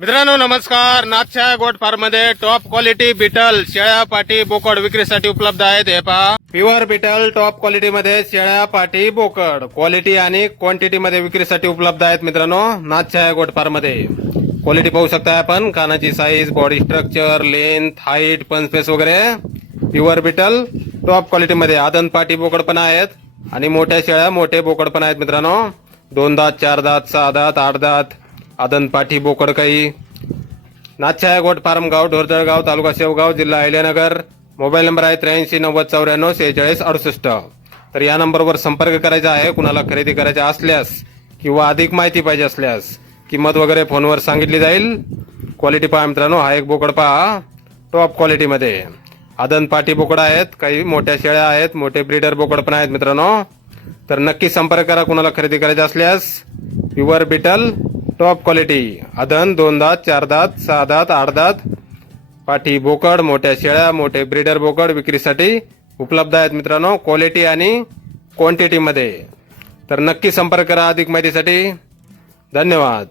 मित्रांनो नमस्कार. नाथछाया goat farm मध्ये टॉप क्वालिटी बिटल शेळ्या पाटी बोकड विक्रीसाठी उपलब्ध आहेत. हे पहा, प्युअर बिटल टॉप क्वालिटी मध्ये शेळ्या पाटी बोकड क्वालिटी आणि क्वांटिटी मध्ये विक्रीसाठी उपलब्ध आहेत. मित्रांनो नाथछाया गोट फार्म मध्ये क्वालिटी पाहू शकता आपण. कानाची size, body structure, length, height, पंचपेस वगैरे प्युअर बिटल टॉप क्वालिटी मध्ये. आदन पाटी बोकड पण आहेत आणि मोठ्या शेळ्या मोठे बोकड पण आहेत. मित्रांनो 2 दात, 4 दात, 6 दात, 8 दात आदन पाठी बोकड काही. नाथछाया गोट फार्म, गाव ढोरजळगाव, तालुका शेवगाव, जिल्हा अहिल्यानगर. मोबाईल नंबर आहे 83 90 94 46 68. तर या नंबरवर संपर्क करायचा आहे. कुणाला खरेदी करायची असल्यास किंवा अधिक माहिती पाहिजे असल्यास किंमत वगैरे फोनवर सांगितली जाईल. क्वालिटी पहा मित्रांनो. हा एक बोकड पहा टॉप क्वालिटी मध्ये. आदन पाठी बोकड आहेत, काही मोठ्या शेळ्या आहेत, मोठे ब्रीडर बोकड पण आहेत. मित्रांनो तर नक्की संपर्क करा कुणाला खरेदी करायची असल्यास. प्युअर बिटल टॉप क्वालिटी आदन 2 दात, 4 दात, 6 दात, 8 दात पाठी बोकड, मोठ्या शेळ्या, मोठे ब्रीडर बोकड विक्रीसाठी उपलब्ध आहेत. मित्रांनो क्वालिटी आणि क्वांटिटी मध्ये. तर नक्की संपर्क करा अधिक माहितीसाठी. धन्यवाद.